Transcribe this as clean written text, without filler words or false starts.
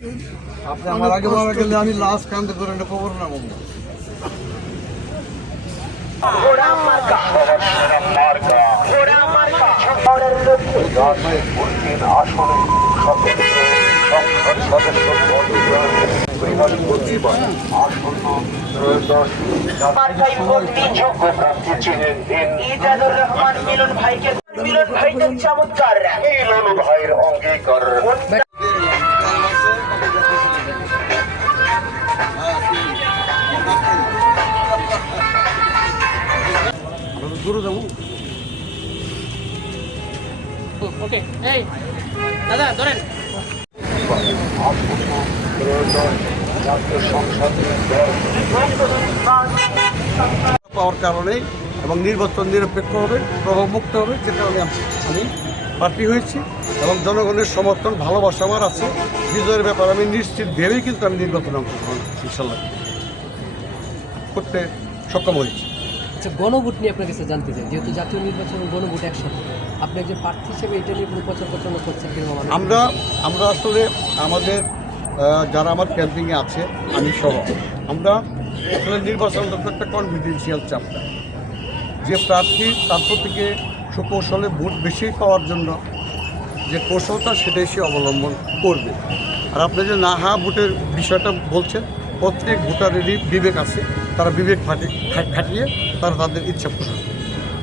আপনি আমার আগে মারা গেলে আমি লাশ কান্দে করে একটা খবর না বলবো। মিলন ভাইদের চমৎকার মিলন ভাইয়ের অঙ্গীকার দূরে যাবো। ওকে, এই দাদা ধরেন। পাওয়ার কারণে এবং নির্বাচন নিরপেক্ষ হবে, প্রভাবমুক্ত হবে, যে কারণে আমি প্রার্থী হয়েছি এবং জনগণের সমর্থন ভালোবাসা আমার আছে। বিজয়ের ব্যাপারে আমি নিশ্চিত ভেবেই কিন্তু আমি নির্বাচনে অংশগ্রহণ ইনশাল্লাহ করতে সক্ষম হয়েছি। আচ্ছা, গণভোট নিয়ে আপনার কাছে জানতে চাই, যেহেতু জাতীয় নির্বাচন এবং গণভোট একসাথে, আপনি একজন প্রার্থী হিসেবে এটা নিয়ে কোনো প্রচার প্রচারণা করছেন কিনা? আমরা আসলে আমাদের যারা আমার ক্যাম্পিংয়ে আছে আমি সহ আমরা আসলে নির্বাচনটা তো একটা কনফিডেন্সিয়াল চাপটা, যে প্রার্থী তার থেকে সুকৌশলে ভোট বেশি পাওয়ার জন্য যে কৌশলটা সেটাই সে অবলম্বন করবে। আর আপনি যে না হা ভোটের বিষয়টা বলছেন, প্রত্যেক ভোটারেরই বিবেক আছে, তারা বিবেক খাটিয়ে তারা তাদের ইচ্ছা পোষণ